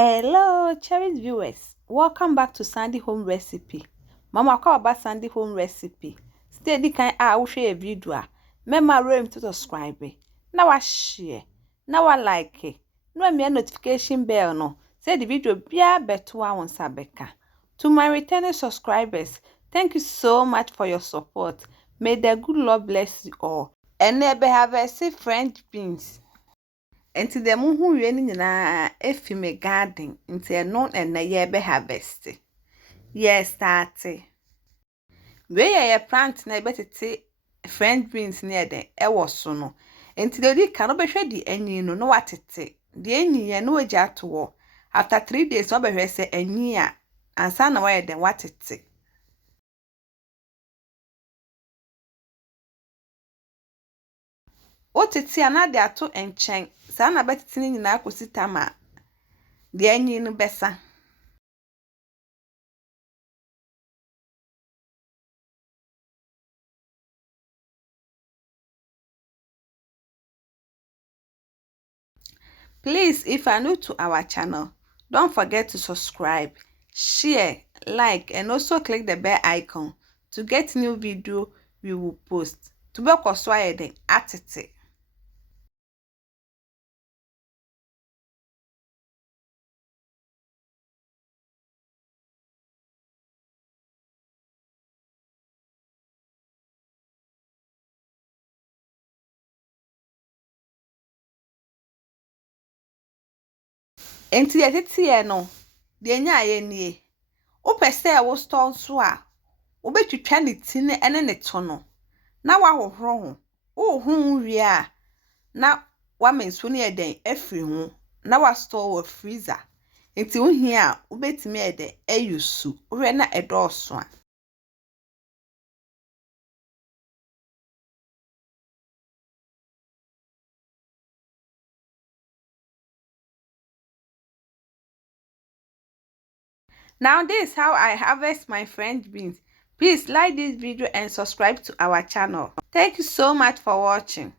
Hello, cherished viewers. Welcome back to Sandy Home Recipe. Mama, call about Sandy Home Recipe. Stay the kind I will share a video. Remember to subscribe. Now I share. Now I like it. No me notification bell no. Say the video be a better one Sabeka. To my returning subscribers, thank you so much for your support. May the good Lord bless you all. And never have a French beans. Enti de mo hu wie ni nyina efi me garden nti eno enne ye be harvest. Yes, start. We ye plant na betete French beans ne eden e wo so no. Enti de di ka no behwe di anyi no no watete. Di anyi ye no agya to wo. After 3 days no behwe se anyi a ansa na wa ye den watete. Otete anade ato enchen. Sa na betete ni nyina akosita ma di anyi no besa. Please, if you are new to our channel, don't forget to subscribe, share, like, and also click the bell icon to get new video we will post. To be persuaded at it. Enti yetete no, de nya ye nie. Wo pese e wo store so a, wo betwitwa ne ti ne ene ne to no. Na wa hohoro ho. Wo hu wie a, na wa menso ne eden afiri ho. Na wa store wo freezer. Enti wo hia a, wo betimi eden ayusu. Wo hwe na edoso a. Now this is how I harvest my French beans. Please like this video and subscribe to our channel. Thank you so much for watching.